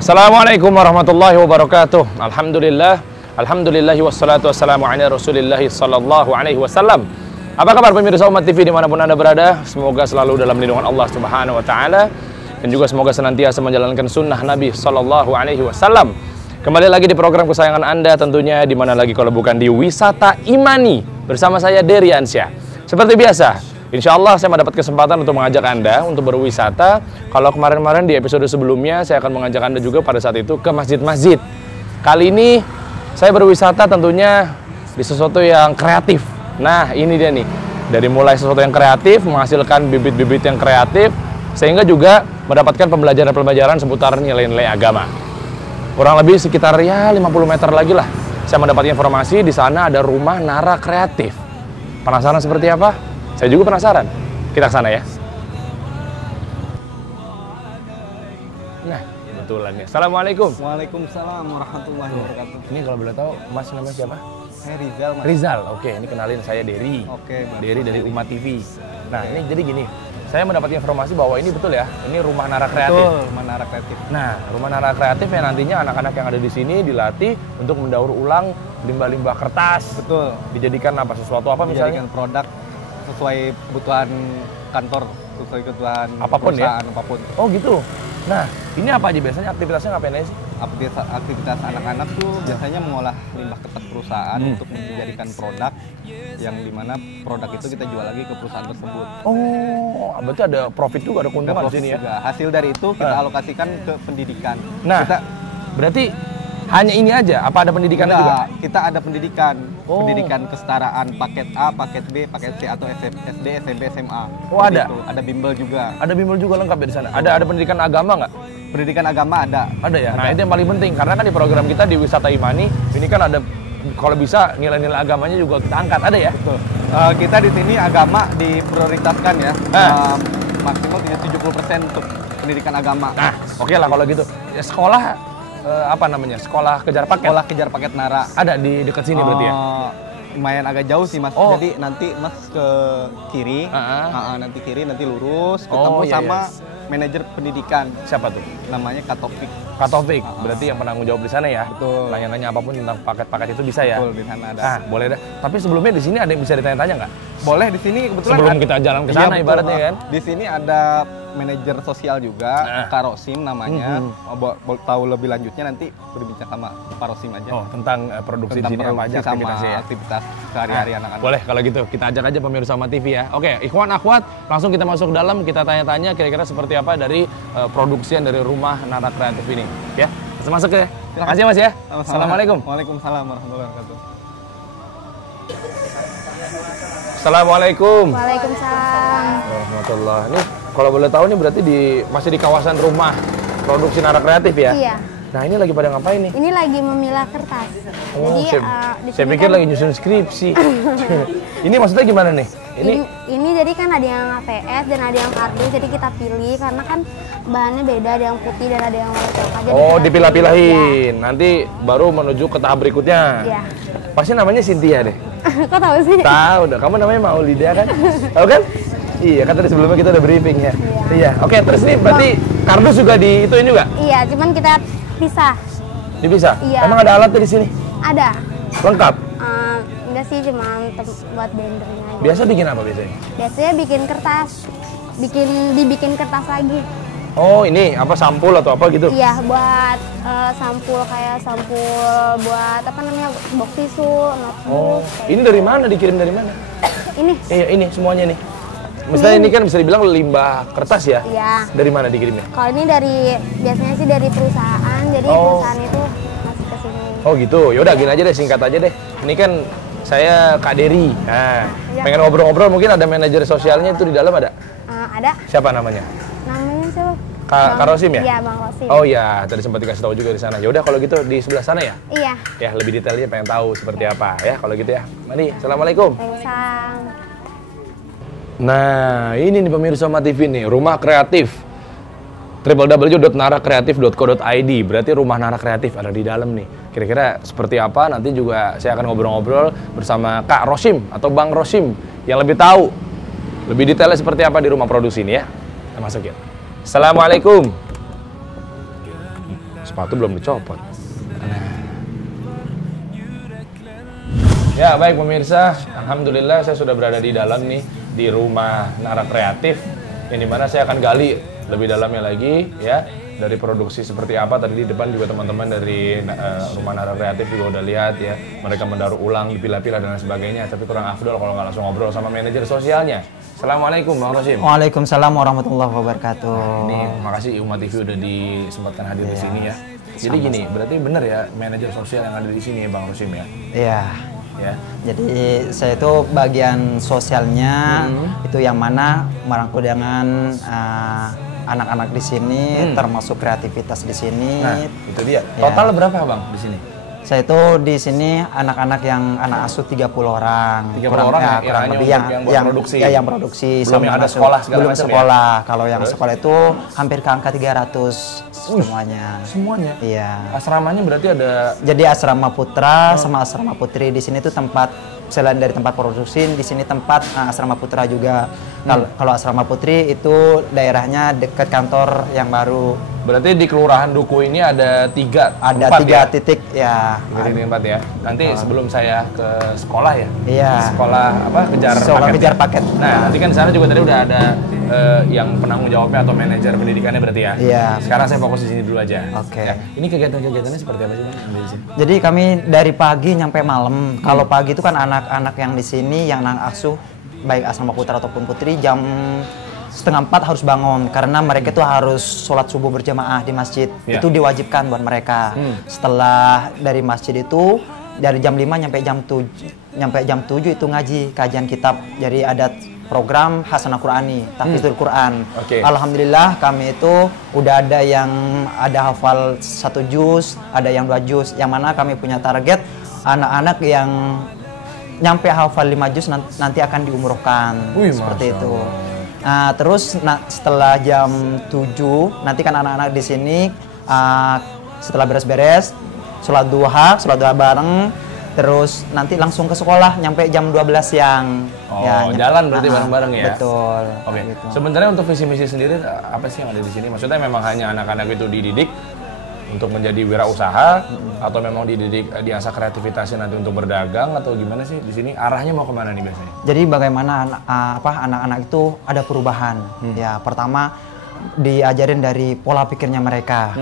Assalamualaikum warahmatullahi wabarakatuh. Alhamdulillahi wassalatu wassalamu ala rasulillahi sallallahu alaihi wasallam. Apa kabar pemirsa Umat TV dimanapun Anda berada? Semoga selalu dalam lindungan Allah subhanahu wa ta'ala, dan juga semoga senantiasa menjalankan sunnah Nabi sallallahu alaihi wasallam. Kembali lagi di program kesayangan Anda tentunya, dimana lagi kalau bukan di Wisata Imani bersama saya Dery Ansyah. Seperti biasa, insya Allah saya mendapat kesempatan untuk mengajak Anda untuk berwisata. Kalau kemarin-kemarin di episode sebelumnya saya akan mengajak Anda juga pada saat itu ke masjid-masjid. Kali ini saya berwisata tentunya di sesuatu yang kreatif. Nah ini dia nih, dari mulai sesuatu yang kreatif menghasilkan bibit-bibit yang kreatif, sehingga juga mendapatkan pembelajaran-pembelajaran seputar nilai-nilai agama. Kurang lebih sekitar 50 meter lagi lah saya mendapat informasi di sana ada rumah nara kreatif. Penasaran seperti apa? Saya juga penasaran. Kita ke sana ya. Nah, kebetulan ya. Assalamualaikum. Waalaikumsalam warahmatullahi wabarakatuh. Ini kalau boleh tahu, Mas namanya siapa? Saya Rizal, Mas. Rizal. Oke, ini kenalin saya Dery. Oke, Mas. Dery dari Umat TV. Nah, ini jadi gini. Saya mendapat informasi bahwa ini betul ya. Ini rumah nara kreatif. Betul, rumah nara kreatif. Nah, rumah nara kreatif yang nantinya anak-anak yang ada di sini dilatih untuk mendaur ulang limbah-limbah kertas. Betul. Dijadikan apa? Sesuatu apa misalnya? Dijadikan produk sesuai kebutuhan kantor, sesuai kebutuhan Apapun ya? perusahaan, apapun. Oh gitu. Nah, ini apa aja biasanya aktivitasnya ngapain aja sih? Aktivitas anak-anak tuh biasanya mengolah limbah kertas perusahaan untuk menjadikan produk yang dimana produk itu kita jual lagi ke perusahaan tersebut. Oh, berarti ada profit juga, ada keuntungan di sini ya? Juga. Hasil dari itu kita alokasikan ke pendidikan. Nah, berarti hanya ini aja? Apa ada pendidikan juga? Kita ada pendidikan. Pendidikan kesetaraan paket A, paket B, paket C atau SD, SMP, SMA. Oh ada? Itu. Ada bimbel juga. Ada bimbel juga lengkap ya di sana? Ada pendidikan agama nggak? Pendidikan agama ada. Ada ya? Nah itu yang paling penting. Karena kan di program kita di Wisata Imani, ini kan ada, kalau bisa nilai-nilai agamanya juga kita angkat. Ada ya? Betul. Kita di sini agama diprioritaskan ya. Maksimal 70% untuk pendidikan agama. Nah, oke lah kalau gitu. Ya, sekolah apa namanya? Sekolah kejar paket. Sekolah kejar paket nara. Ada di dekat sini berarti ya? Lumayan agak jauh sih Mas. Oh. Jadi nanti Mas ke kiri, nanti lurus ketemu sama manajer pendidikan. Siapa tuh? Namanya Kak Taufik. Kak Taufik, berarti yang penanggung jawab di sana ya? Betul. Nanya-nanya apapun tentang paket-paket itu bisa ya? Betul, di sana ada. Ah, boleh dah. Tapi sebelumnya di sini ada yang bisa ditanya-tanya nggak? Boleh di sini kebetulan. Sebelum kita jalan ke sana ibaratnya kan? Di sini ada manajer sosial juga, Kak Rosim namanya. Tahu lebih lanjutnya nanti berbincang sama Pak Rosim aja. Oh, tentang produksi di sini apa aja aktivitasnya ya? Aktivitas sehari-hari anak-anak. Boleh kalau gitu, kita ajak aja pemirsa Umat TV ya. Oke, ikhwan akhwat, langsung kita masuk ke dalam, kita tanya-tanya kira-kira seperti apa dari produksian dari rumah nara kreatif ini. Ya, langsung masuk ya. Terima kasih Mas ya. Assalamualaikum. Waalaikumsalam warahmatullahi wabarakatuh. Assalamualaikum. Waalaikumsalam. Warahmatullahi. Nih, kalau boleh tahu nih berarti masih di kawasan rumah produksi nara kreatif ya? Iya. Nah, ini lagi pada ngapain nih? Ini lagi memilah kertas. Oh, Jadi saya pikir kan, lagi nyusun skripsi. Ini maksudnya gimana nih? Ini jadi kan ada yang APS dan ada yang kardus, jadi kita pilih karena kan bahannya beda, ada yang putih dan ada yang warna coklat. Oh, dipilah-pilahin. Ya. Nanti baru menuju ke tahap berikutnya. Iya. Pasti namanya Cynthia deh. Kok tahu sih? Tahu dong. Kamu namanya Maulida kan? Tahu kan? Iya, kan tadi sebelumnya kita udah briefing ya. Iya. Oke, terus nih berarti kardus juga diituin juga? Iya, cuman kita pisah. Dipisah? Iya. Emang ada alatnya di sini? Ada. Lengkap? Enggak sih, cuma buat blendernya aja. Biasa bikin apa biasanya? Biasanya bikin kertas. Dibikin kertas lagi. Oh, ini apa sampul atau apa gitu? Iya, buat sampul kayak sampul buat apa namanya box tisu, notebook. Oh, ini dari mana? Dikirim dari mana? Ini. Iya, ini semuanya nih. Misalnya ini kan bisa dibilang limbah kertas ya? Iya. Dari mana dikirimnya? Kalau ini biasanya sih dari perusahaan, jadi perusahaan itu masuk ke sini. Oh gitu, yaudah gini aja deh, singkat aja deh. Ini kan Saya Kak Dery. Nah, Iya. pengen ngobrol-ngobrol, mungkin ada manajer sosialnya itu di dalam ada? Ada. Siapa namanya? Namanya siapa? Kak Rosim ya? Iya, Bang Rosim. Oh iya, tadi sempat dikasih tahu juga di sana. Ya udah kalau gitu di sebelah sana ya? Iya. Ya lebih detailnya pengen tahu seperti apa ya kalau gitu ya. Mari, assalamualaikum. Waalaikumsalam. Nah, ini nih pemirsa Mat TV nih, rumah kreatif. www.narakreatif.co.id. Berarti rumah Nara Kreatif ada di dalam nih. Kira-kira seperti apa? Nanti juga saya akan ngobrol-ngobrol bersama Kak Rosim atau Bang Rosim yang lebih tahu lebih detailnya seperti apa di rumah produksi ini ya. Kita masuk ya. Assalamualaikum. Sepatu belum dicopot. Ya baik pemirsa, alhamdulillah saya sudah berada di dalam nih di rumah Nara Kreatif, yang dimana saya akan gali lebih dalamnya lagi ya dari produksi seperti apa. Tadi di depan juga teman-teman dari rumah Nara Kreatif juga udah lihat ya, mereka mendaur ulang, dipilah-pilah dan lain sebagainya. Tapi kurang afdol kalau nggak langsung ngobrol sama manajer sosialnya. Assalamualaikum Bang Rosim. Waalaikumsalam warahmatullahi wabarakatuh. Ini makasih Umat TV udah disempatkan hadir di sini ya. Jadi gini, berarti bener ya manajer sosial yang ada di sini ya Bang Rosim ya? Iya. Ya. Jadi saya itu bagian sosialnya itu yang mana merangkul dengan anak-anak di sini, termasuk kreativitas di sini. Nah, itu dia. Total berapa Bang di sini? Saya itu di sini anak-anak yang anak asuh 30 orang. 30 orang ya, kurang hanya lebih yang buat produksi. Ya, yang produksi. Belum yang ada asuh. sekolah segala Belum macam sekolah. ya? Kalau yang Terus? sekolah itu hampir ke angka 300 semuanya. Semuanya? Iya. Asramanya berarti ada... Jadi asrama putra sama asrama putri di sini tuh tempat, selain dari tempat produksi, di sini tempat asrama putra juga. Kalau asrama putri itu daerahnya dekat kantor yang baru. Berarti di Kelurahan Duku ini ada tiga Titik ya. Tiga tempat ya. Nanti sebelum saya ke sekolah ya. Iya. Sekolah apa? Kejar paket. Nah, nanti kan di sana juga tadi udah ada yang penanggung jawabnya atau manajer pendidikannya berarti ya. Iya. Sekarang saya fokus di sini dulu aja. Oke. Ya. Ini kegiatan-kegiatannya seperti apa sih Bang? Di sini? Jadi kami dari pagi nyampe malam. Kalau pagi itu kan anak-anak yang di sini yang anak asuh baik asrama putra ataupun putri jam 3:30 harus bangun karena mereka itu harus sholat subuh berjamaah di masjid. Yeah. Itu diwajibkan buat mereka. Setelah dari masjid itu dari jam 5 nyampe jam 7 itu ngaji kajian kitab. Jadi ada program Hasanah Qur'ani, tahfidzul Quran. Oke. Alhamdulillah kami itu udah ada yang ada hafal 1 juz, ada yang 2 juz. Yang mana kami punya target anak-anak yang nyampe hafal 5 juz nanti akan diumrohkan. Seperti Masya itu. Allah. Nah, terus setelah jam 7 nanti kan anak-anak di sini setelah beres-beres sholat duha bareng, terus nanti langsung ke sekolah nyampe jam 12 siang. Oh, jalan berarti bareng-bareng ya? Betul. Oke. Gitu. Sebenarnya untuk visi misi sendiri apa sih yang ada di sini? Maksudnya memang hanya anak-anak itu dididik untuk menjadi wirausaha atau memang dididik diasah kreativitasnya nanti untuk berdagang atau gimana sih di sini? Arahnya mau kemana nih biasanya? Jadi bagaimana anak-anak itu ada perubahan. Ya, pertama diajarin dari pola pikirnya mereka.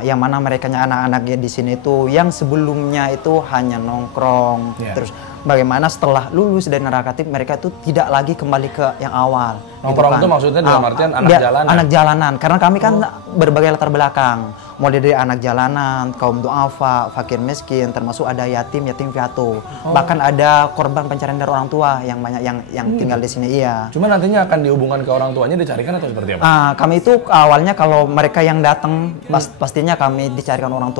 Yang mana anak-anak di sini itu yang sebelumnya itu hanya nongkrong. Terus bagaimana setelah lulus dari Nara Kreatif mereka itu tidak lagi kembali ke yang awal. Nongkrong itu maksudnya dalam artian anak jalanan? Anak jalanan, karena kami kan berbagai latar belakang. Mulai dari anak jalanan, kaum duafa, fakir miskin, termasuk ada yatim piatu. Bahkan ada korban pencarian dari orang tua yang banyak yang tinggal di sini. Iya. Cuma nantinya akan dihubungkan ke orang tuanya dicarikan atau seperti apa? Kami itu awalnya kalau mereka yang datang pastinya kami dicarikan orang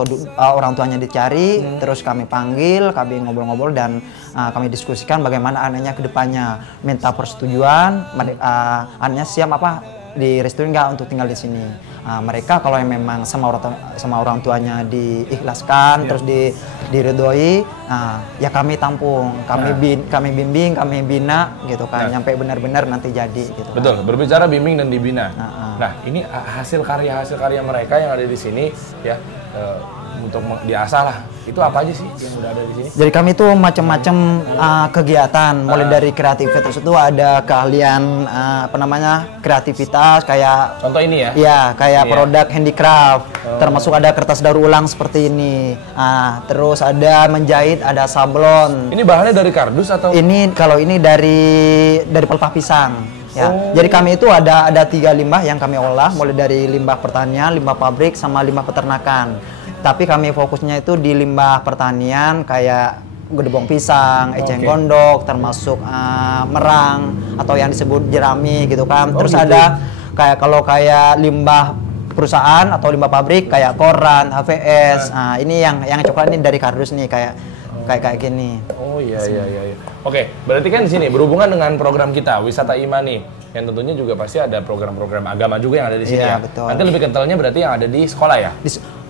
tuanya dicari, terus kami panggil, kami ngobrol-ngobrol dan kami diskusikan bagaimana anaknya ke depannya, minta persetujuan, anaknya siap direstuin nggak untuk tinggal di sini. Mereka kalau yang memang sama orang tuanya diikhlaskan, terus diridhoi, ya kami tampung, kami bimbing, kami bina gitu kan, nyampe benar-benar nanti jadi gitu. Betul, berbicara bimbing dan dibina. Nah, ini hasil karya mereka yang ada di sini ya untuk diasah lah. Itu apa aja sih yang udah ada di sini? Jadi kami itu macam-macam kegiatan, mulai dari kreativitas itu ada keahlian kreativitas kayak contoh ini ya. Iya, kayak produk handicraft, termasuk ada kertas daur ulang seperti ini. Terus ada menjahit, ada sablon. Ini bahannya dari kardus atau? Kalau ini dari pelepah pisang. Ya, jadi kami itu ada 3 limbah yang kami olah, mulai dari limbah pertanian, limbah pabrik, sama limbah peternakan. Tapi kami fokusnya itu di limbah pertanian kayak gedebong pisang, eceng gondok, termasuk merang atau yang disebut jerami gitu kan. Terus ada kayak limbah perusahaan atau limbah pabrik kayak koran, HVS. Nah, ini yang coklat ini dari kardus nih kayak gini. Oh iya. Oke, berarti kan di sini berhubungan dengan program kita Wisata Imani yang tentunya juga pasti ada program-program agama juga yang ada di sini ya. Betul. Nanti lebih kentalnya berarti yang ada di sekolah ya.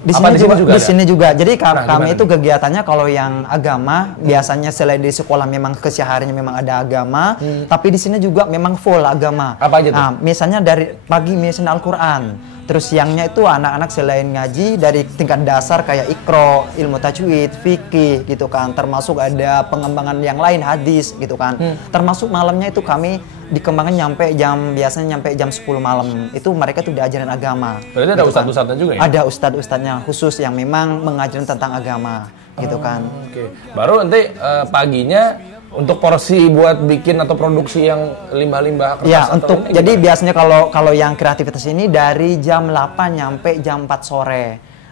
Di sini juga. Jadi kami itu kegiatannya kalau yang agama biasanya selain di sekolah memang kesehariannya memang ada agama, tapi di sini juga memang full agama. Apa aja tuh? Nah, misalnya dari pagi misalnya Al-Qur'an. Terus siangnya itu anak-anak selain ngaji dari tingkat dasar kayak Iqra, ilmu tajwid, fikih gitu kan. Termasuk ada pengembangan yang lain hadis gitu kan. Termasuk malamnya itu kami dikembangkan biasanya nyampe jam 10 malam. Itu mereka tuh diajarin agama. Berarti ada ustadz-ustadznya juga ya? Ada ustadz-ustadznya khusus yang memang mengajarin tentang agama gitu kan. Oke. Baru nanti paginya untuk porsi buat bikin atau produksi yang limbah-limbah kertas. Ya, jadi biasanya kalau yang kreativitas ini dari jam 8 nyampe jam 4 sore.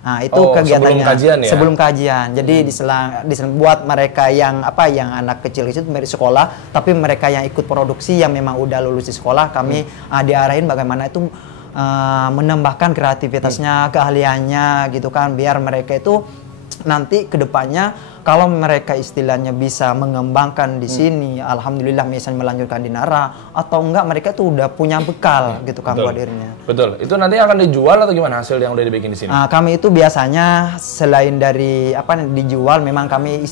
Nah, itu kegiatannya sebelum kajian ya? Sebelum kajian. Jadi buat mereka yang anak kecil itu dari sekolah, tapi mereka yang ikut produksi yang memang udah lulus di sekolah, kami diarahin bagaimana itu menambahkan kreativitasnya, keahliannya gitu kan, biar mereka itu nanti kedepannya kalau mereka istilahnya bisa mengembangkan di sini, alhamdulillah misalnya melanjutkan di Nara atau enggak mereka tuh udah punya bekal gitu kan buat dirinya. Betul. Itu nanti akan dijual atau gimana hasil yang udah dibikin di sini? Kami itu biasanya selain dari dijual, memang kami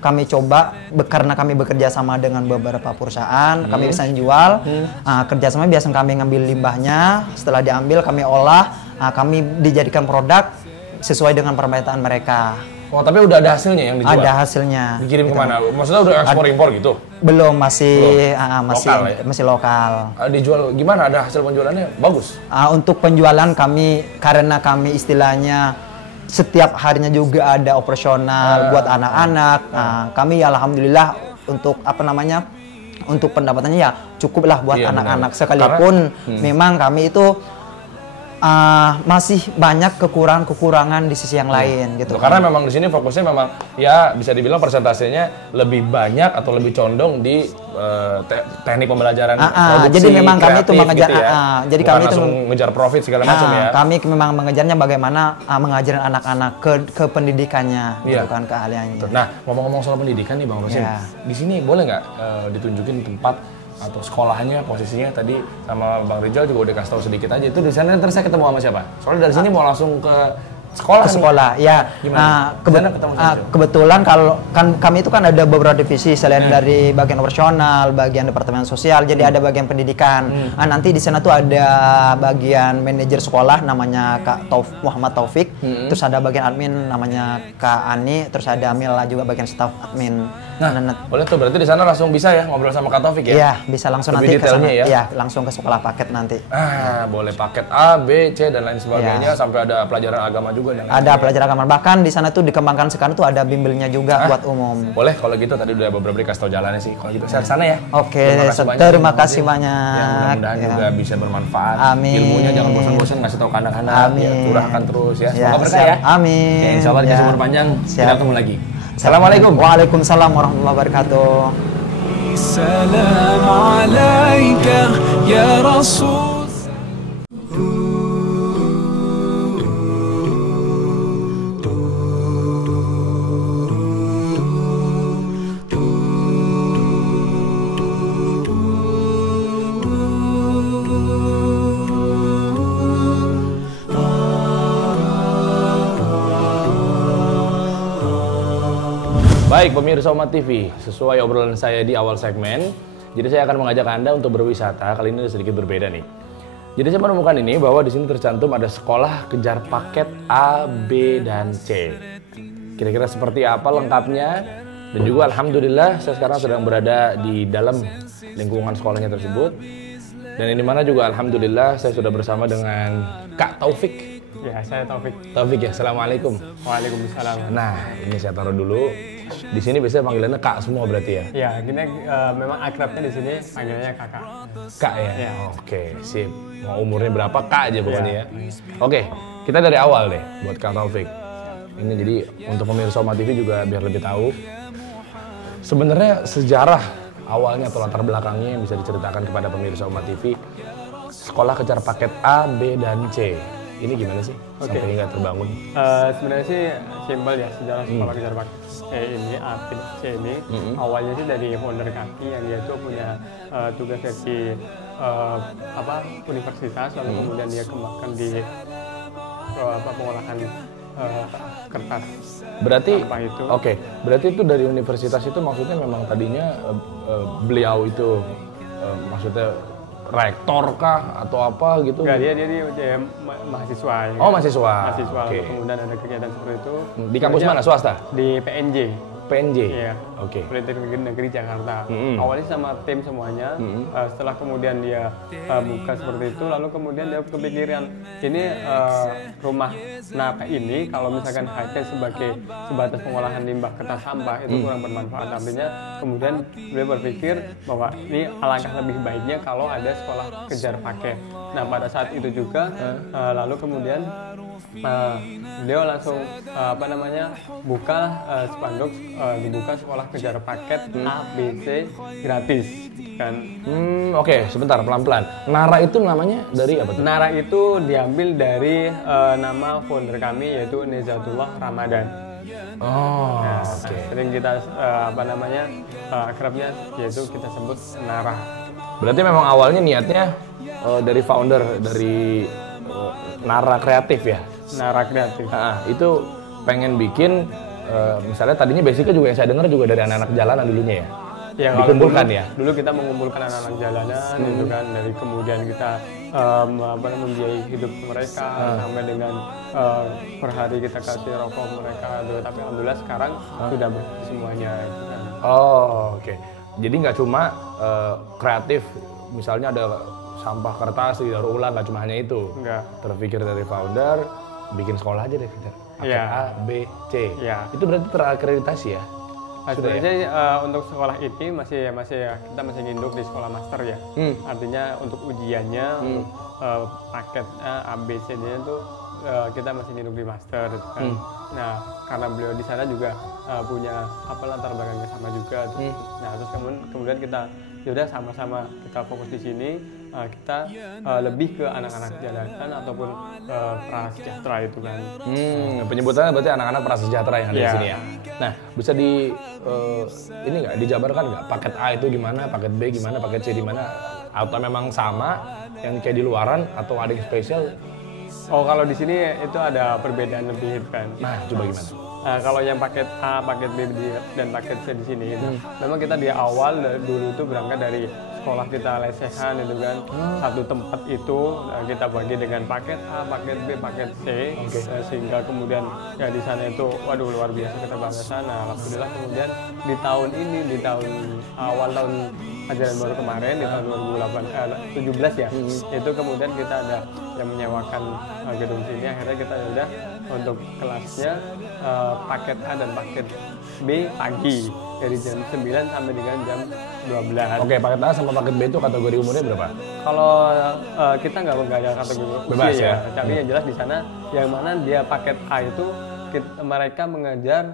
kami coba karena kami bekerja sama dengan beberapa perusahaan, kami bisa jual. Kerjasama biasanya kami ngambil limbahnya, setelah diambil kami olah, kami dijadikan produk sesuai dengan permintaan mereka. Oh, tapi udah ada hasilnya yang dijual? Ada hasilnya. Dikirim kemana? Maksudnya udah ekspor-impor gitu? Belum, masih lokal. Dijual gimana? Ada hasil penjualannya? Bagus? Untuk penjualan karena kami istilahnya setiap harinya juga ada operasional buat anak-anak. Kami alhamdulillah untuk untuk pendapatannya ya cukuplah buat anak-anak. Sekalipun memang kami itu masih banyak kekurangan di sisi yang lain gitu. Karena memang di sini fokusnya memang ya bisa dibilang persentasenya lebih banyak atau lebih condong di teknik pembelajaran produksi. Jadi memang kami itu mengejar gitu ya. Jadi bukan kami itu mengejar profit segala macam ya. Kami memang mengejarnya bagaimana mengajarin anak-anak ke pendidikannya gitu kan, keahliannya. Nah, ngomong-ngomong soal pendidikan nih Bang Rosin. Di sini boleh nggak ditunjukin tempat atau sekolahnya, posisinya tadi sama Bang Rizal juga udah kasih tahu sedikit aja. Itu di sana ntar saya ketemu sama siapa? Soalnya dari sini mau langsung ke sekolah. Ke sekolah, ya. Gimana? Kebetulan kalau kami itu kan ada beberapa divisi selain dari bagian operasional, bagian departemen sosial, jadi ada bagian pendidikan. Nanti di sana tuh ada bagian manajer sekolah namanya Kak Muhammad Taufik, terus ada bagian admin namanya Kak Ani, terus ada Mila juga bagian staf admin. Nah, boleh tuh berarti di sana langsung bisa ya ngobrol sama Kak Taufik ya? Iya, bisa langsung lebih nanti ke sana. Ya? Iya, langsung ke sekolah paket nanti. Boleh paket A, B, C dan lain sebagainya sampai ada pelajaran agama juga dan ada pelajaran agama, bahkan di sana tuh dikembangkan sekarang tuh ada bimbelnya juga buat umum. Boleh kalau gitu, tadi udah beberapa dikasih tahu jalannya sih. Kalau gitu saya ke sana ya. Oke, terima kasih banyak. Ya, mudah-mudahan juga bisa bermanfaat. Amin. Ilmunya jangan bosan-bosan ngasih tahu ke anak-anak. Ya, curahkan terus ya. Semoga berkah ya. Amin. Ya, insya Allah dikasih umur panjang. Kita ketemu lagi. Assalamualaikum. Waalaikumsalam warahmatullahi wabarakatuh. Salam alaika ya Rasul. Baik pemirsa Umat TV, sesuai obrolan saya di awal segmen, jadi saya akan mengajak Anda untuk berwisata. Kali ini sedikit berbeda nih. Jadi saya menemukan ini bahwa di sini tercantum ada sekolah kejar paket A, B, dan C. Kira-kira seperti apa lengkapnya? Dan juga alhamdulillah saya sekarang sedang berada di dalam lingkungan sekolahnya tersebut. Dan ini mana juga alhamdulillah saya sudah bersama dengan Kak Taufik. Ya, saya Taufik. Taufik ya, assalamualaikum. Waalaikumsalam. Nah, ini saya taruh dulu. Di sini biasanya panggilannya Kak semua berarti ya? Ya, kita memang akrabnya di sini panggilannya kakak. Kak ya? Ya. Oke, sip. Mau umurnya berapa Kak aja pokoknya ya. Oke, kita dari awal deh buat Kak Taufik. Ini jadi untuk pemirsa Umat TV juga biar lebih tahu. sebenarnya sejarah awalnya atau latar belakangnya yang bisa diceritakan kepada pemirsa Umat TV, sekolah kejar paket A, B, dan C. Ini gimana sih sampai hingga terbangun? Sebenarnya sih simpel ya, sejarah sekolah kejar paket ini A, B, dan C ini awalnya sih dari founder kami yang dia itu punya tugas dari universitas, lalu kemudian dia kembangkan di pengolahan kertas. Berarti sampah itu. Oke, berarti itu dari universitas itu maksudnya memang tadinya beliau itu maksudnya rektor kah atau apa gitu? Enggak, dia mahasiswa. Ya. Oh, mahasiswa. Mahasiswa. Oke. Kemudian ada kegiatan seperti itu. Di kampus mana? Swasta? Di PNJ. PNJ. Iya. Oke. Politeknik Negeri Jakarta. Awalnya sama tim semuanya. Setelah kemudian dia buka seperti itu, lalu kemudian dia kepikiran ini rumah napa ini kalau misalkan hanya sebatas pengolahan limbah kertas sampah itu kurang bermanfaat. Artinya kemudian beliau berpikir bahwa ini alangkah lebih baiknya kalau ada sekolah kejar paket. Nah pada saat itu juga lalu kemudian beliau langsung buka spanduk dibuka sekolah kejar paket A, B, C gratis kan. Oke, sebentar pelan-pelan. Nara itu namanya dari apa tuh? Nara itu diambil dari nama founder kami yaitu Nezatullah Ramadan. Oh, Nah, oke. sering kita akrabnya yaitu kita sebut Nara. Berarti memang awalnya niatnya dari founder dari Nara Kreatif ya? Nara Kreatif. Itu pengen bikin misalnya tadinya basicnya juga yang saya dengar juga dari anak-anak jalanan dulunya ya? Ya, kalau dikumpulkan dulu, ya? Dulu kita mengumpulkan anak-anak jalanan gitu kan, dari kemudian kita membiayai hidup mereka sampai dengan per hari kita kasih rokok mereka gitu. Tapi alhamdulillah sekarang sudah bersih semuanya gitu kan. Oh, oke. Jadi nggak cuma kreatif, misalnya ada sampah kertas didaur ulang, nggak cuma hanya itu. Enggak. Terpikir dari founder, bikin sekolah aja deh kita. Paket Iya. A, B, C. Iya. Itu berarti terakreditasi ya? Sebenarnya untuk sekolah ini kita masih nginduk di sekolah master ya. Artinya untuk ujiannya untuk paket A, B, C itu kita masih nginduk di master gitu kan. Nah, karena beliau di sana juga punya latar belakangnya sama juga. Nah, terus kemudian kita yaudah sama-sama kita fokus di sini, kita lebih ke anak-anak jalanan ataupun prasejahtera itu kan. Penyebutannya berarti anak-anak prasejahtera yang ada di Iya. sini ya. Nah, bisa ini nggak dijabarkan nggak paket A itu gimana, paket B gimana, paket C di mana? Atau memang sama yang kayak di luaran atau ada yang spesial? Oh, kalau di sini itu ada perbedaan lebih kan. Nah, coba gimana? Kalau yang paket A, paket B dan paket C di sini itu, memang kita di awal dulu itu berangkat dari sekolah kita lesehan itu kan, satu tempat itu kita bagi dengan paket A, paket B, paket C, sehingga kemudian ya di sana itu, waduh luar biasa keterbatasan. Nah, alhamdulillah kemudian di tahun ini, di awal tahun ajaran baru kemarin di tahun 2017 ya, itu kemudian kita ada yang menyewakan gedung sini. Akhirnya kita udah untuk kelasnya paket A dan paket B pagi dari jam 9 sampai dengan jam 12. Oke, paket A sama paket B itu kategori umurnya berapa? Kalau kita nggak ada kategori Bebas usia ya? Tapi yang jelas di sana yang mana dia paket A itu mereka mengejar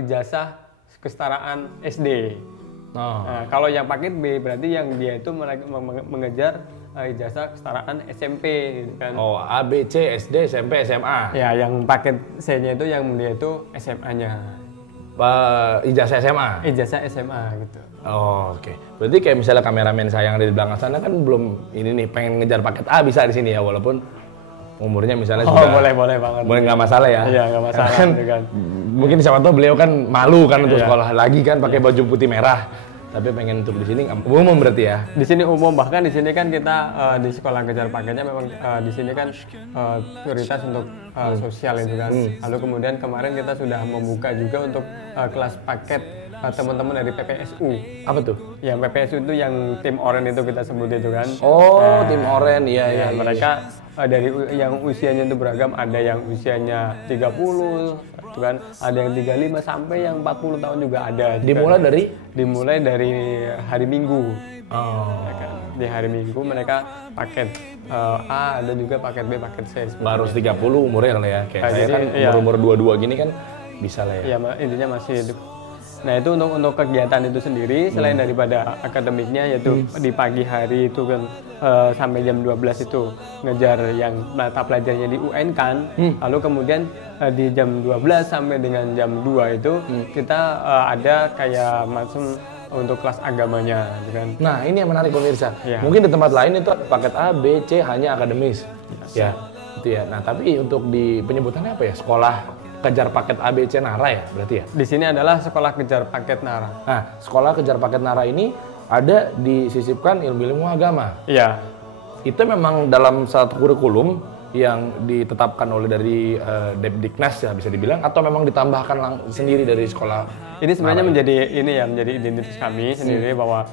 ijazah kesetaraan SD. Nah, kalau yang paket B berarti yang dia itu mengejar ijazah kesetaraan SMP gitu kan. Oh, A, B, C, SD, SMP, SMA. Ya, yang paket C-nya itu yang dia itu SMA-nya. Ijazah SMA. Ijazah SMA gitu. Oh, oke. Berarti kayak misalnya kameramen saya yang ada di belakang sana kan belum ini nih pengen ngejar paket A bisa di sini ya walaupun umurnya misalnya sudah boleh banget. Boleh nggak masalah ya? Iya, nggak masalah Kan, gitu kan. mungkin siapa tahu beliau kan malu kan untuk Iya. sekolah lagi kan pakai baju putih merah. Tapi pengen untuk di sini umum berarti ya? Di sini umum, bahkan di sini kan kita di sekolah kejar paketnya memang di sini kan prioritas untuk sosial itu kan. Lalu kemudian kemarin kita sudah membuka juga untuk kelas paket teman-teman dari PPSU. Apa tuh? Yang PPSU itu yang tim oren itu kita sebut itu kan. Oh, tim oren, iya. Mereka dari yang usianya itu beragam, ada yang usianya 30, gitu kan. Ada yang 35 sampai yang 40 tahun juga ada. Dimulai dari? Dimulai dari hari Minggu. Oh. Ya kan? Di hari Minggu mereka paket A, ada juga paket B, paket C. Baru 30 umurnya kali ya. Kayak saya jadi, kan iya. umur 22 gini kan bisa lah ya. Ya, intinya masih itu. Nah itu untuk kegiatan itu sendiri selain daripada akademiknya, yaitu di pagi hari itu kan sampai jam 12 itu ngejar yang mata pelajarnya di UN kan, lalu kemudian di jam 12 sampai dengan jam 2 itu kita ada kayak macam untuk kelas agamanya gitu kan. Nah ini yang menarik pemirsa. Ya. Mungkin di tempat lain itu paket A, B, C hanya akademis. Ya, itu ya. Nah tapi untuk di penyebutannya apa ya? Sekolah kejar paket A, B, C Nara ya berarti ya? Di sini adalah sekolah kejar paket Nara. Nah sekolah kejar paket Nara ini ada disisipkan ilmu-ilmu agama. Iya. Itu memang dalam satu kurikulum yang ditetapkan oleh dari Depdiknas ya bisa dibilang, atau memang ditambahkan sendiri dari sekolah? Ini sebenarnya menjadi identitas kami sendiri bahwa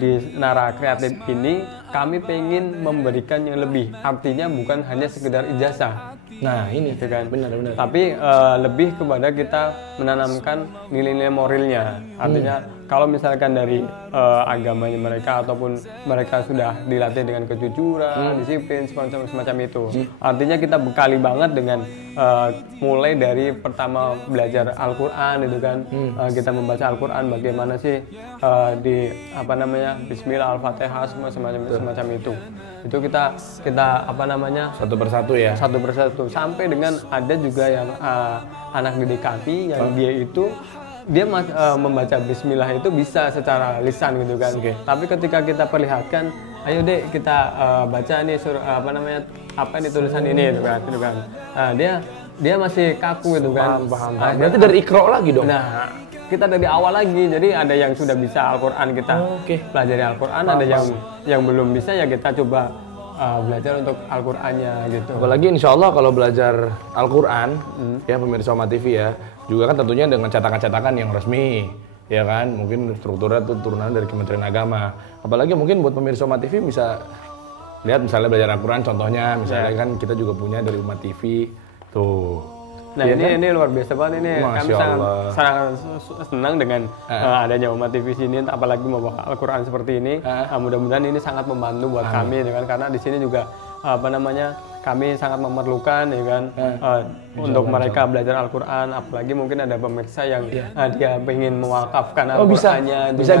di Nara Kreatif ini kami pengen memberikan yang lebih, artinya bukan hanya sekedar ijazah. Nah ini Gitu kan. benar-benar. Tapi lebih kepada kita menanamkan nilai-nilai moralnya. Artinya kalau misalkan dari agamanya mereka ataupun mereka sudah dilatih dengan kejujuran, disiplin, semacam itu. Artinya kita bekali banget dengan mulai dari pertama belajar Al-Qur'an itu kan. Kita membaca Al-Qur'an bagaimana sih di apa namanya? Bismillah, Al-Fatihah, semacam itu. Itu kita apa namanya? Satu persatu ya? Satu persatu, sampai dengan ada juga yang anak didik kami yang dia membaca Bismillah itu bisa secara lisan gitu kan. Tapi ketika kita perlihatkan, ayo dek kita baca nih apa nih tulisan ini gitu kan. Nah, dia masih kaku gitu kan. Paham. Berarti dari Iqra lagi dong? Nah, kita dari awal lagi, jadi ada yang sudah bisa Al-Quran kita pelajari Al-Quran, ada yang belum bisa ya kita coba belajar untuk Al-Qurannya gitu. Apalagi insya Allah kalau belajar Al-Quran ya pemirsa Oma TV ya, juga kan tentunya dengan cetakan-cetakan yang resmi ya kan, mungkin strukturnya itu turunan dari Kementerian Agama. Apalagi mungkin buat pemirsa Oma TV bisa lihat misalnya belajar Al-Quran contohnya, misalnya kan kita juga punya dari Uma TV tuh. Nah ya ini luar biasa banget ini. Kami Masya Allah. sangat senang dengan adanya Uma TV sini, apalagi membawa Al-Quran seperti ini. Mudah-mudahan ini sangat membantu buat kami, ya kan? Karena di sini juga kami sangat memerlukan, ya kan, untuk mereka belajar Al-Quran. Apalagi mungkin ada pemirsa yang dia ingin mewakafkan Al-Qurannya. Bisa.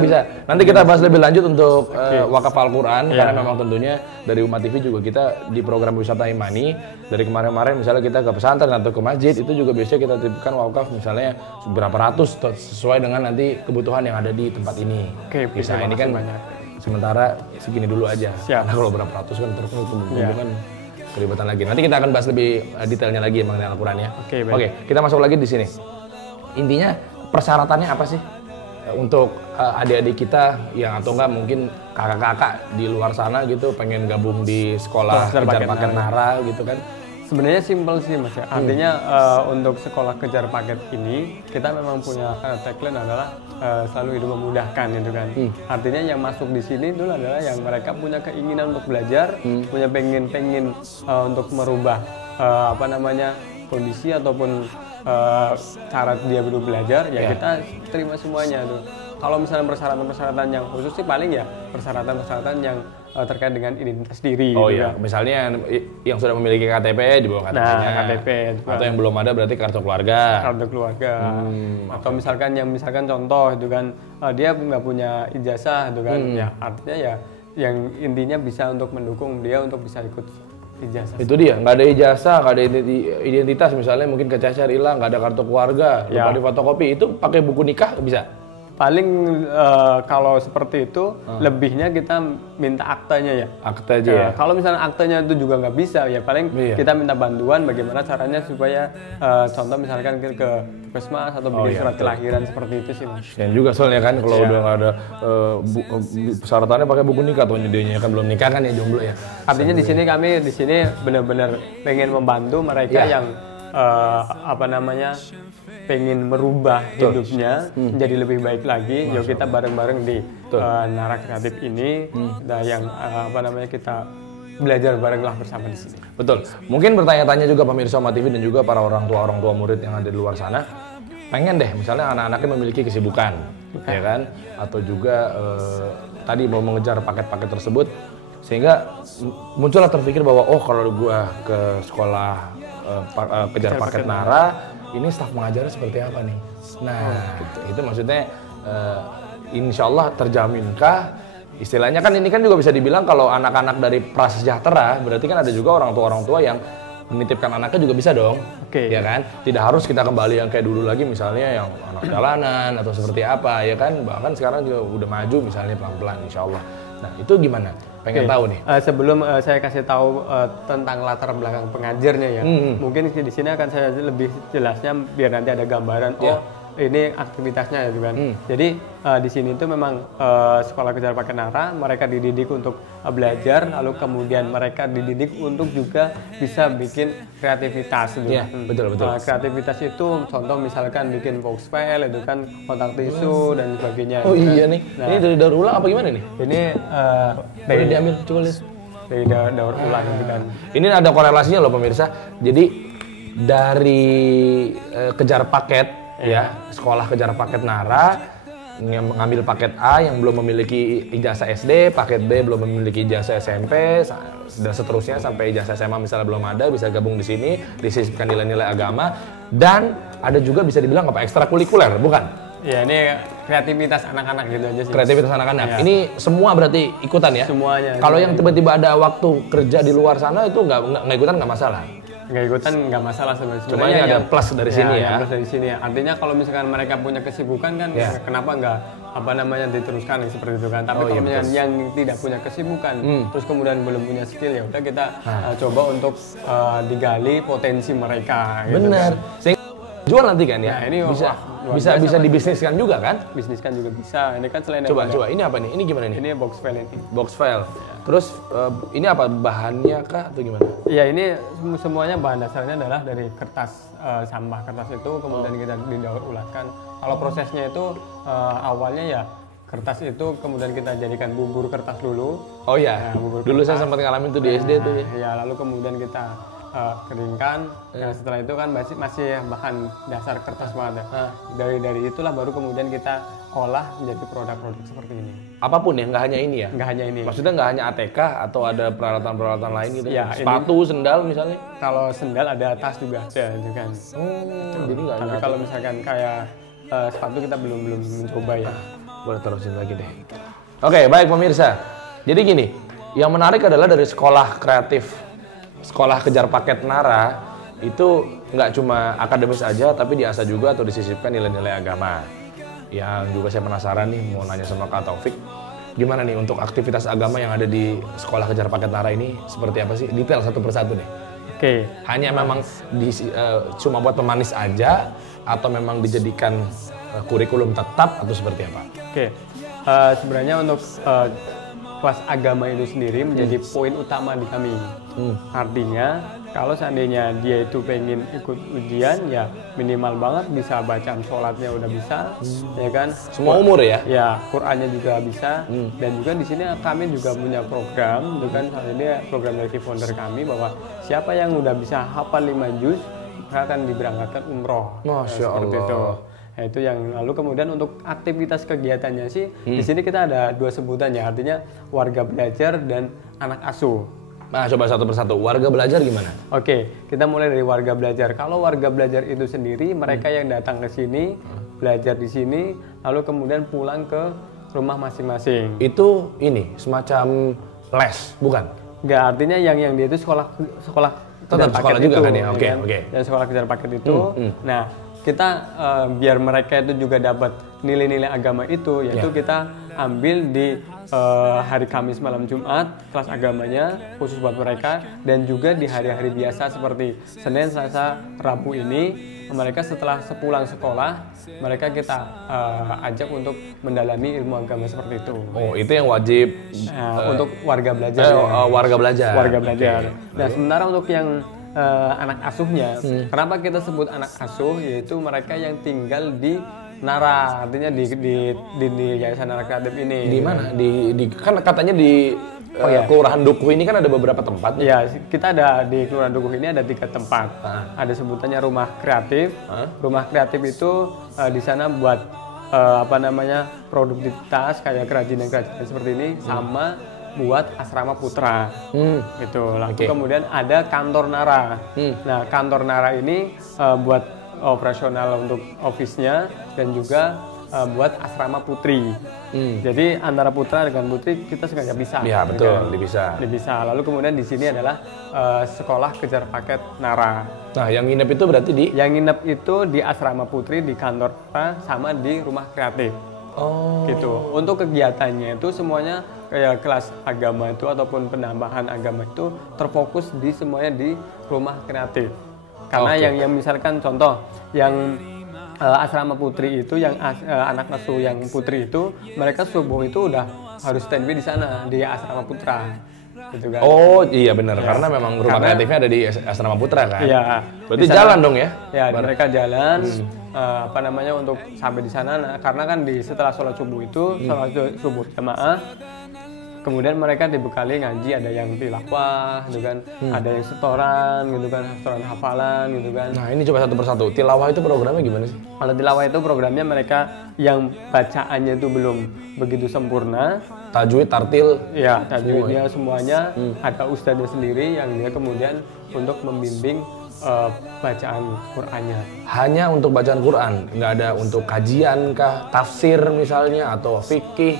Nanti kita bahas lebih lanjut untuk wakaf Al-Quran, karena memang tentunya dari Uma TV juga kita di program wisata Imani, dari kemarin-kemarin misalnya kita ke pesantren atau ke masjid, itu juga biasanya kita titipkan wakaf misalnya berapa ratus sesuai dengan nanti kebutuhan yang ada di tempat ini. Bisa ini kan banyak. Sementara segini dulu aja. Karena kalau berapa ratus kan terus kan kelibatan lagi. Nanti kita akan bahas lebih detailnya lagi mengenai Al-Quran ya. Oke, kita masuk lagi di sini. Intinya persyaratannya apa sih untuk adik-adik kita yang atau enggak mungkin kakak-kakak di luar sana gitu pengen gabung di sekolah kejar paket Nara gitu kan? Sebenarnya simpel sih Mas ya. Artinya untuk sekolah kejar paket ini kita memang punya tagline adalah selalu hidup memudahkan gitu kan. Artinya yang masuk di sini itu adalah yang mereka punya keinginan untuk belajar, punya pengen untuk merubah kondisi ataupun cara dia belajar ya kita terima semuanya tuh. Kalau misalnya persyaratan-persyaratan yang khusus sih paling ya persyaratan-persyaratan yang terkait dengan identitas diri. Oh gitu iya, kan. misalnya yang sudah memiliki KTP di bawah KTP-nya. KTP atau yang belum ada berarti kartu keluarga. Kartu keluarga. Atau misalkan contoh itu kan dia nggak punya ijazah itu kan. Ya artinya ya yang intinya bisa untuk mendukung dia untuk bisa ikut ijazah. Itu dia, nggak ada ijazah, nggak ada identitas misalnya mungkin kecacar hilang, nggak ada kartu keluarga, lupa di fotokopi, itu pakai buku nikah bisa? Paling kalau seperti itu lebihnya kita minta aktanya ya. Akta aja ya. Kalau misalnya aktanya itu juga nggak bisa ya paling kita minta bantuan bagaimana caranya supaya contoh misalkan ke Puskesmas atau bikin surat kelahiran seperti itu sih Mas. Dan juga soalnya kan kalau udah nggak ada persyaratannya pakai buku nikah atau nyedianya kan belum nikah kan ya jomblo ya. Artinya kami di sini benar-benar pengen membantu mereka yang pengen merubah hidupnya menjadi lebih baik lagi. Yuk kita bareng-bareng di Nara Kreatif ini yang kita belajar barenglah bersama di sini. Betul. Mungkin bertanya-tanya juga pemirsa Oma TV dan juga para orang tua murid yang ada di luar sana. Pengen deh misalnya anak-anaknya memiliki kesibukan, ya kan? Atau juga tadi mau mengejar paket-paket tersebut sehingga muncullah terpikir bahwa kalau gua ke sekolah kejar paket Nara, ini staf mengajarnya seperti apa nih? Nah, itu maksudnya insya Allah terjaminkah? Istilahnya kan ini kan juga bisa dibilang kalau anak-anak dari prasejahtera, berarti kan ada juga orang tua yang menitipkan anaknya juga bisa dong, ya kan? Tidak harus kita kembali yang kayak dulu lagi, misalnya yang anak jalanan atau seperti apa, ya kan? Bahkan sekarang juga udah maju misalnya pelan-pelan, insya Allah. Nah itu gimana? Pengen tahu nih. Sebelum saya kasih tahu tentang latar belakang pengajarnya ya, mungkin di sini akan saya lebih jelasnya biar nanti ada gambaran. Ini aktivitasnya gitu kan. Jadi di sini itu memang sekolah kejar paket Nara, mereka dididik untuk belajar, lalu kemudian mereka dididik untuk juga bisa bikin kreativitas gitu. Betul. Kreativitas itu contoh misalkan bikin box file itu kan, kotak tisu dan sebagainya. Oh gitu iya kan. nih. Ini dari daur ulang apa gimana nih? Ini Boleh diambil, coba lihat. dari daur ulang gitu kan. Ini ada korelasinya loh pemirsa. Jadi dari kejar paket ya, sekolah kejar paket Nara mengambil paket A yang belum memiliki ijazah SD, paket B belum memiliki ijazah SMP, dan seterusnya sampai ijazah SMA misalnya belum ada, bisa gabung di sini, disisipkan nilai-nilai agama, dan ada juga bisa dibilang apa, ekstrakurikuler, bukan? Ya ini kreativitas anak-anak gitu aja sih. Kreativitas anak-anak. Ya. Ini semua berarti ikutan ya? Semuanya. Kalau yang tiba-tiba ada waktu kerja di luar sana itu nggak ikutan nggak masalah? Nggak ikutan nggak masalah sebenarnya. Cuma ini ada plus dari sini ya. Plus dari sini ya. Artinya kalau misalkan mereka punya kesibukan kan, kenapa nggak diteruskan seperti itu kan? Tapi kalau misalkan yang tidak punya kesibukan, terus kemudian belum punya skill, ya udah kita coba untuk digali potensi mereka. Gitu. Bener. Sehingga jual nanti kan ya? Nah, ini bisa dibisniskan juga kan? Bisniskan juga bisa. Ini kan selain Coba ini apa nih? Ini gimana nih? Ini box file ini. Box file. Terus ini apa, bahannya kah atau gimana? Iya, ini semuanya bahan dasarnya adalah dari kertas sampah. Kertas itu kemudian kita didaur ulangkan. Kalau prosesnya itu awalnya ya kertas itu kemudian kita jadikan bubur kertas dulu. Oh iya. Nah, dulu saya sempat ngalamin itu di SD tuh ya. Ya, lalu kemudian kita keringkan. Nah, setelah itu kan masih bahan dasar kertas banget ya. Dari itulah baru kemudian kita olah menjadi produk-produk seperti ini. Apapun ya, nggak hanya ini ya? Nggak hanya ini. Maksudnya nggak hanya ATK atau ada peralatan-peralatan lain gitu? Ya, sepatu, sendal misalnya? Kalau sendal ada, tas juga ada gitu kan. Jadi nggak. Tapi kalau misalkan kayak sepatu kita belum mencoba ya. Boleh terusin lagi deh. Oke, baik pemirsa. Jadi gini, yang menarik adalah dari sekolah kreatif, sekolah kejar paket Nara, itu nggak cuma akademis aja, tapi diasah juga atau disisipkan nilai-nilai agama. Yang juga saya penasaran nih, mau nanya sama Kak Taufik, gimana nih untuk aktivitas agama yang ada di sekolah kejar paket Nara ini, seperti apa sih? Detail satu persatu deh. Oke. Hanya memang cuma buat pemanis aja, atau memang dijadikan kurikulum tetap, atau seperti apa? Oke. Sebenarnya untuk kelas agama itu sendiri menjadi poin utama di kami. Artinya kalau seandainya dia itu pengen ikut ujian, ya minimal banget bisa bacaan sholatnya udah bisa, ya kan? Semua umur ya? Ya, Qurannya juga bisa. Dan juga di sini kami juga punya program, itu kan ini program dari founder kami, bahwa siapa yang udah bisa hafal 5 juz akan diberangkatkan umroh. Masya seperti Allah. itu. Nah, itu yang lalu kemudian untuk aktivitas kegiatannya sih di sini kita ada 2 sebutannya, artinya warga belajar dan anak asuh. Nah, coba satu persatu. Warga belajar gimana? Oke, kita mulai dari warga belajar. Kalau warga belajar itu sendiri, mereka yang datang ke sini, belajar di sini, lalu kemudian pulang ke rumah masing-masing. Itu ini semacam les, bukan? Enggak, artinya yang dia itu sekolah Tetap kejar sekolah paket juga itu, kan ya? Oke, kan? oke. Dan sekolah kejar paket itu. Nah, kita biar mereka itu juga dapat nilai-nilai agama itu, yaitu kita ambil di hari Kamis malam Jumat kelas agamanya khusus buat mereka, dan juga di hari-hari biasa seperti Senin, Selasa, Rabu ini mereka setelah sepulang sekolah mereka kita ajak untuk mendalami ilmu agama seperti itu. Oh, itu yang wajib untuk warga belajar. Warga belajar. Warga belajar. Nah, sementara untuk yang anak asuhnya, kenapa kita sebut anak asuh? Yaitu mereka yang tinggal di Nara, artinya di Yayasan Nara Kreatif ini. Di mana? Kan katanya di Kelurahan Dukuh ini kan ada beberapa tempat. Iya, kita ada di Kelurahan Dukuh ini ada 3 tempat. Ada sebutannya rumah kreatif. Rumah kreatif itu di sana buat produktivitas kayak kerajinan seperti ini, sama buat asrama putra. Gitu. Lalu kemudian ada kantor Nara. Nah, kantor Nara ini buat operasional untuk office-nya dan juga buat asrama putri. Jadi antara putra dengan putri kita sengaja bisa. Iya betul, kan? Dipisah. Lalu kemudian di sini adalah sekolah kejar paket Nara. Nah, yang nginep itu berarti di? Yang nginep itu di asrama putri, di kantor sama di rumah kreatif. Oh. Gitu. Untuk kegiatannya itu semuanya kayak kelas agama itu ataupun penambahan agama itu terfokus di semuanya di rumah kreatif. Karena yang misalkan contoh yang asrama putri itu yang anak asuh yang putri itu mereka subuh itu udah harus standby di sana di asrama putra gitu kan. Oh iya benar karena memang rumah kreatifnya ada di asrama putra kan. Iya. Berarti jalan dong ya? Ya mereka jalan untuk sampai di sana karena kan setelah sholat subuh itu sholat subuh jamaah. Kemudian mereka dibekali ngaji, ada yang tilawah gitu kan, ada yang setoran gitu kan, setoran hafalan gitu kan. Nah ini coba satu persatu, tilawah itu programnya gimana sih? Kalau tilawah itu programnya mereka yang bacaannya itu belum begitu sempurna. Tajwid, tartil? Ya, tajwidnya semuanya ada ustadznya sendiri yang dia kemudian untuk membimbing bacaan Qur'annya. Hanya untuk bacaan Qur'an? Nggak ada untuk kajian kah, tafsir misalnya, atau fikih?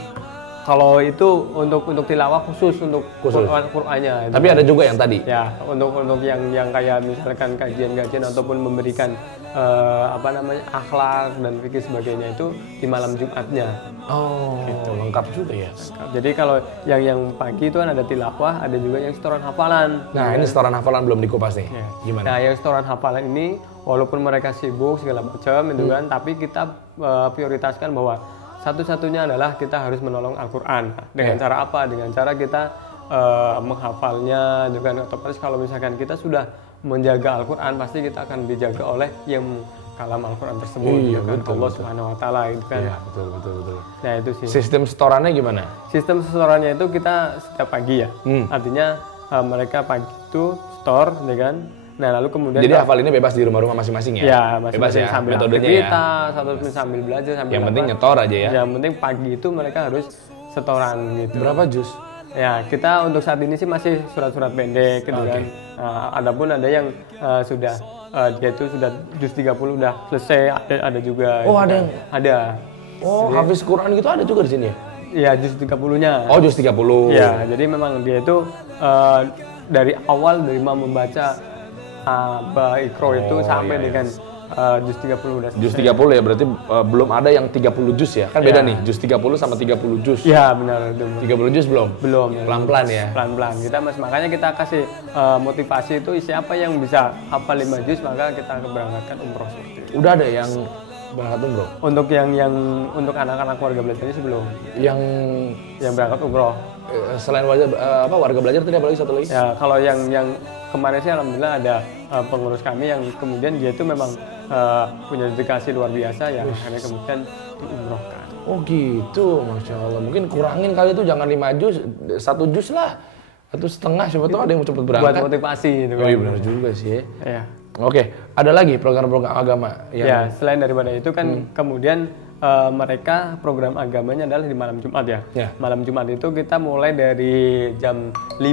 Kalau itu untuk tilawah khusus untuk Qur'annya. Tapi ada juga yang tadi. Ya, untuk yang kayak misalkan kajian-kajian ataupun memberikan akhlak dan fikih sebagainya itu di malam Jumatnya. Oh, gitu. Lengkap juga ya. Jadi kalau yang pagi itu kan ada tilawah, ada juga yang setoran hafalan. Nah, ini setoran hafalan belum dikupas nih. Ya. Gimana? Nah, yang setoran hafalan ini walaupun mereka sibuk segala macam itu kan, tapi kita prioritaskan bahwa satu-satunya adalah kita harus menolong Al-Quran. Dengan cara apa? Dengan cara kita menghafalnya. Dengan otomatis kalau misalkan kita sudah menjaga Al-Quran, pasti kita akan dijaga oleh yang kalam Al-Quran tersebut. Iya, kan? betul, Allah Subhanahu Wa Taala itu kan. Iya, betul. Nah itu sih. Sistem setorannya gimana? Sistem setorannya itu kita setiap pagi ya. Artinya mereka pagi itu store, ya kan? Nah lalu kemudian jadi hafal ini bebas di rumah-rumah masing-masing ya? Ya, masing-masing bebas ya? sambil Metodenya aktivitas, atau sambil belajar, sambil yang penting nyetor aja ya? Yang penting pagi itu mereka harus setoran gitu. Berapa juz? Ya, kita untuk saat ini sih masih surat-surat pendek gitu kan. Adapun ada yang sudah dia itu sudah juz 30 udah selesai, ada juga. Oh, ada yang? Ada. Oh, jadi, hafiz Quran gitu ada juga di sini ya? Iya, juz 30-nya. Oh, juz 30. Ya, jadi memang dia itu dari awal dari membaca Iqra itu sampai dengan juz 30 udah selesai. Juz 30 ya, berarti belum ada yang 30 juz ya? Kan beda nih, juz 30 sama 30 juz. Iya, benar. 30 juz belum? Belum. Pelan-pelan ya? Pelan-pelan. Makanya kita kasih motivasi itu siapa yang bisa hafal 5 juz, maka kita keberangkatkan umroh seperti itu. Udah ada yang berangkat umroh? Untuk yang untuk anak-anak warga belajarnya sebelum. Yang berangkat umroh. Selain warga belajar tadi apa lagi satu lagi? Ya, kalau yang kemarin sih alhamdulillah ada pengurus kami yang kemudian dia itu memang punya dedikasi luar biasa ya, akhirnya kemudian diumrohkan. Oh gitu, Masya Allah. Mungkin kurangin kali itu, jangan 5 juz, 1 juz lah. 1,5, siapa tahu ada yang cepet berangkat. Buat motivasi gitu kan. Oh iya benar juga sih ya. Oke, ada lagi program-program agama yang... Ya, selain daripada itu kan kemudian mereka program agamanya adalah di malam Jumat ya. Malam Jumat itu kita mulai dari jam 5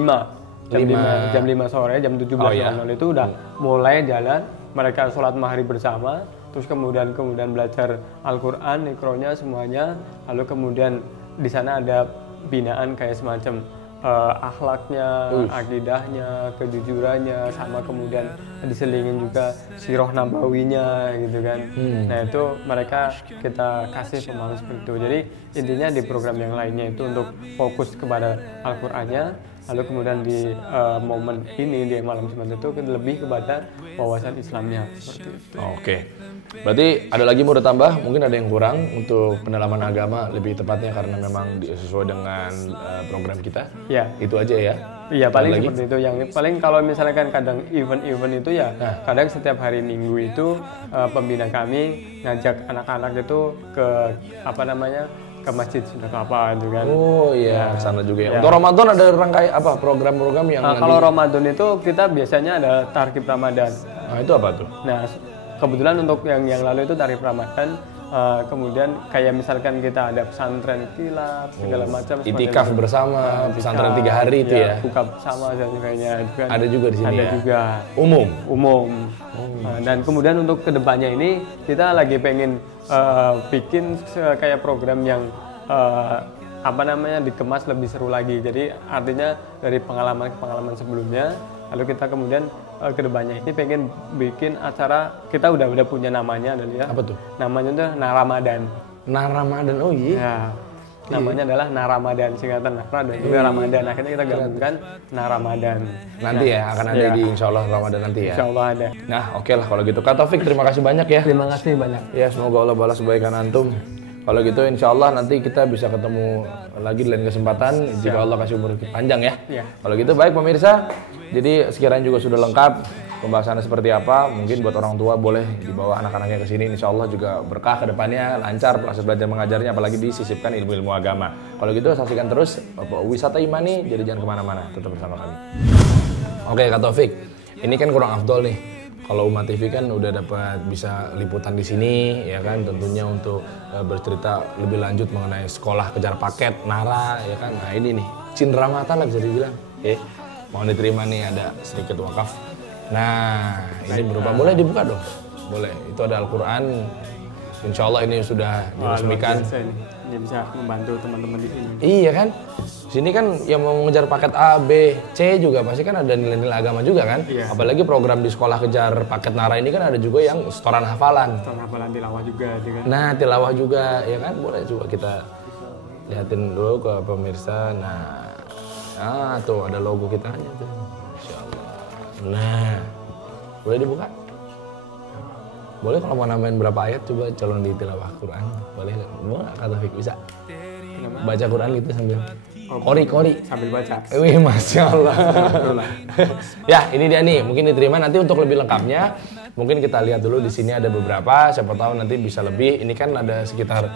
sore, jam 17.00 itu udah mulai jalan. Mereka sholat maghrib bersama, terus kemudian belajar Al-Quran, Iqra-nya semuanya. Lalu kemudian di sana ada binaan kayak semacam akhlaknya, akidahnya, kejujurannya, sama kemudian diselingin juga sirah nabawinya gitu kan. Nah itu mereka kita kasih pemahaman seperti itu. Jadi intinya di program yang lainnya itu untuk fokus kepada Al-Qur'annya, lalu kemudian di momen ini di malam Jumat itu lebih kepada wawasan Islamnya seperti itu. Oke. Berarti ada lagi mau ditambah, mungkin ada yang kurang untuk pendalaman agama lebih tepatnya karena memang sesuai dengan program kita. Ya. Itu aja ya. Iya, paling seperti itu. Yang paling kalau misalkan kadang event-event itu ya, kadang setiap hari Minggu itu pembina kami ngajak anak-anak itu ke ke masjid sudah apa itu kan. Oh iya, sana juga ya. Untuk Ramadan ada rangkaian apa program-program yang kalau Ramadan itu kita biasanya ada tarkib Ramadan. Nah, itu apa tuh? Nah, kebetulan untuk yang lalu itu tarif Ramadan kemudian kayak misalkan kita ada pesantren kilat segala macam. Itikaf bersama, pesantren 3 hari itu ya. Buka bersama dan sebagainya. Ada juga di sini ada ya. juga. Umum. Dan kemudian untuk kedepannya ini kita lagi pengen bikin kayak program yang dikemas lebih seru lagi. Jadi artinya dari pengalaman sebelumnya, lalu kita kemudian kedepannya ini pengen bikin acara, kita udah punya namanya ya. Apa tuh? Namanya tuh Naramadan. Naramadan, oh iya. Ya, namanya adalah Naramadan, singkatan Nara dan juga Ramadan. Akhirnya kita gabungkan Naramadan. Nanti ya akan ada di Insya Allah Ramadan nanti ya. Insya Allah ada. Nah oke lah kalau gitu. Kak Taufik terima kasih banyak ya. Terima kasih banyak. Ya semoga Allah balas kebaikan antum. Kalau gitu insya Allah nanti kita bisa ketemu lagi di lain kesempatan jika Allah kasih umur panjang ya. Ya. Kalau gitu baik pemirsa. Jadi sekiranya juga sudah lengkap pembahasannya seperti apa. Mungkin buat orang tua boleh dibawa anak-anaknya ke sini. Insya Allah juga berkah ke depannya, lancar proses belajar mengajarnya, apalagi disisipkan ilmu-ilmu agama. Kalau gitu saksikan terus Wisata Imani. Jadi jangan kemana-mana, tetap bersama kami. Oke Kak Taufik, ini kan kurang afdol nih. Kalau Umat TV kan udah dapat bisa liputan di sini, ya kan, tentunya untuk bercerita lebih lanjut mengenai sekolah kejar paket Nara, ya kan. Nah ini nih, cindera mata lah bisa dibilang. Mau diterima nih ada sedikit wakaf. Nah ini berupa, boleh dibuka dong? Boleh. Itu ada Al-Quran. Insya Allah ini sudah diresmikan. Ini bisa membantu teman-teman di sini. Iya kan? Sini kan yang mau mengejar paket A, B, C juga pasti kan ada nilai-nilai agama juga kan? Iya. Apalagi program di sekolah kejar paket Nara ini kan ada juga yang setoran hafalan. Setoran hafalan tilawah juga. Nah tilawah juga, ya kan? Boleh coba kita lihatin dulu ke pemirsa. Nah, tuh ada logo kita aja tuh. Masya Allah. Nah, boleh dibuka? Boleh kalau mau nambahin berapa ayat coba calon di tilawah Quran. Boleh nggak Kak Taufik bisa? Baca Quran gitu sambil kori-kori. Sambil baca. Wih, Masya Allah. Ya, ini dia nih. Mungkin diterima nanti untuk lebih lengkapnya. Mungkin kita lihat dulu di sini ada beberapa. Siapa tahu nanti bisa lebih. Ini kan ada sekitar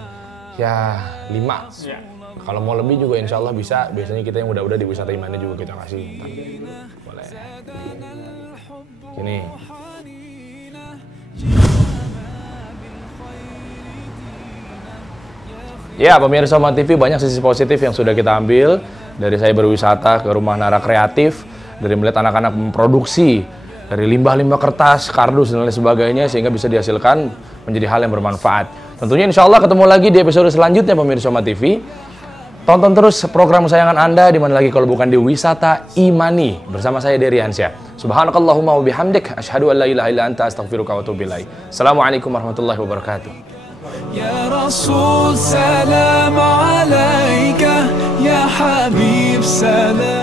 ya 5. Ya. Kalau mau lebih juga insya Allah bisa. Biasanya kita yang udah-udah di Wisata Imani juga kita kasih. Boleh. Sini. Ya, pemirsa Umat TV, banyak sisi positif yang sudah kita ambil dari saya berwisata ke rumah Nara Kreatif, dari melihat anak-anak memproduksi dari limbah-limbah kertas, kardus dan lain sebagainya sehingga bisa dihasilkan menjadi hal yang bermanfaat. Tentunya insya Allah ketemu lagi di episode selanjutnya pemirsa Umat TV. Tonton terus program kesayangan Anda di mana lagi kalau bukan di Wisata Imani bersama saya Dery Hansyah. Subhanakallahumma wa bihamdik asyhadu an la ilaha illa anta astaghfiruka wa atubu ilaik. Assalamualaikum warahmatullahi wabarakatuh. يا رسول سلام عليك يا حبيب سلام